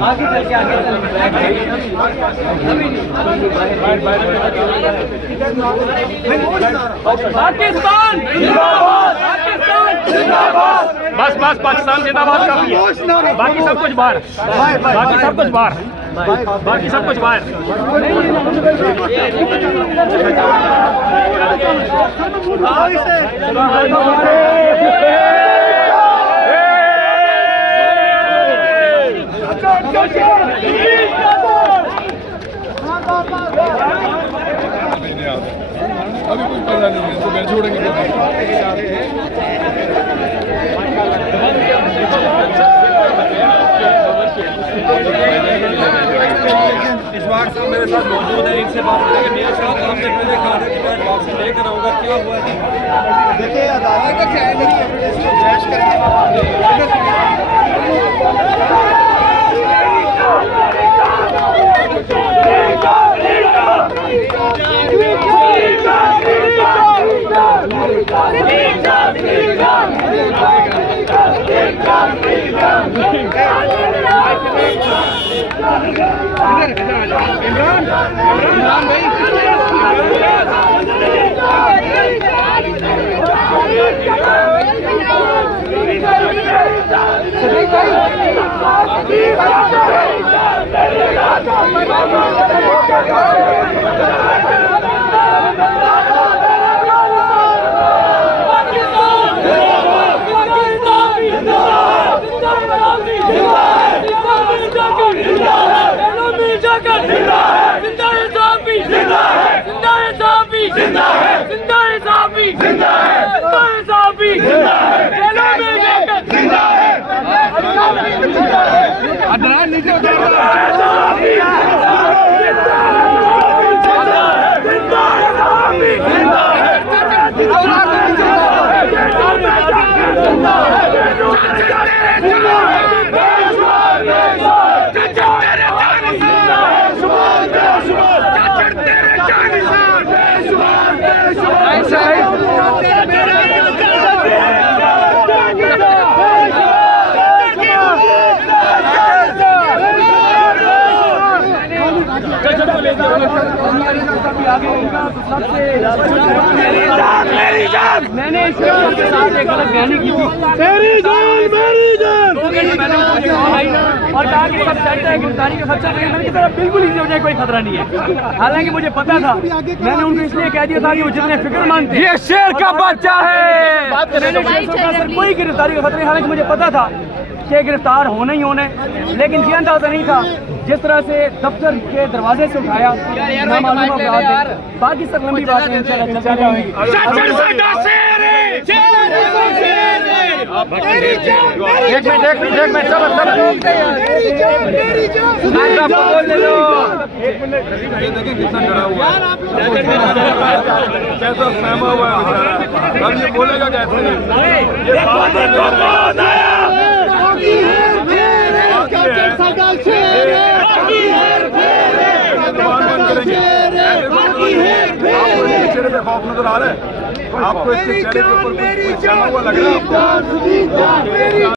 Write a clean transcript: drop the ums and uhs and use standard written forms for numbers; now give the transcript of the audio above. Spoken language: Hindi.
आगे चल के पाकिस्तान बस बस पाकिस्तान जिंदाबाद काफी है। बाकी सब कुछ बाहर, बाकी सब कुछ बाहर, बाकी सब कुछ बाहर। अभी कुछ पता नहीं है, तो घर छोड़ेंगे इस बार साहब मेरे साथ मौजूद है, इनसे बात करेंगे। मेरे साथ आपसे पहले खाने की कार्ड वापसी लेकर आऊँगा, क्या हुआ है? देखिए अदालत का क्या है, मेरी एविडेंस को क्रैश करके मैंने इसके साथ एक गलत बयानी की थी। मेरी जान मैंने और कहा कि सब सेट है, गिरफ्तारी का खर्चा नहीं। मैंने कहा बिल्कुल इजी हो जाए, कोई खतरा नहीं है। हालांकि मुझे पता था, मैंने उनको इसलिए कह दिया था कि वो जितने फिक्रमंद थे, ये शेर का बच्चा है, कोई गिरफ्तारी का खतरा नहीं। हालांकि मुझे पता था कि गिरफ्तार होना ही होना है, लेकिन ये अंदाजा नहीं था जिस तरह से दफ्तर के दरवाजे से उठाया। बाकी सब लंबी बातें इंशाल्लाह चलती रहेंगी। कैसा सहमा हुआ है, अब ये बोलेगा कैसे? चेहरे पे खौफ नजर आ रहा है आपको? इसके चेहरे के ऊपर कुछ जमा हुआ लग रहा है आपको?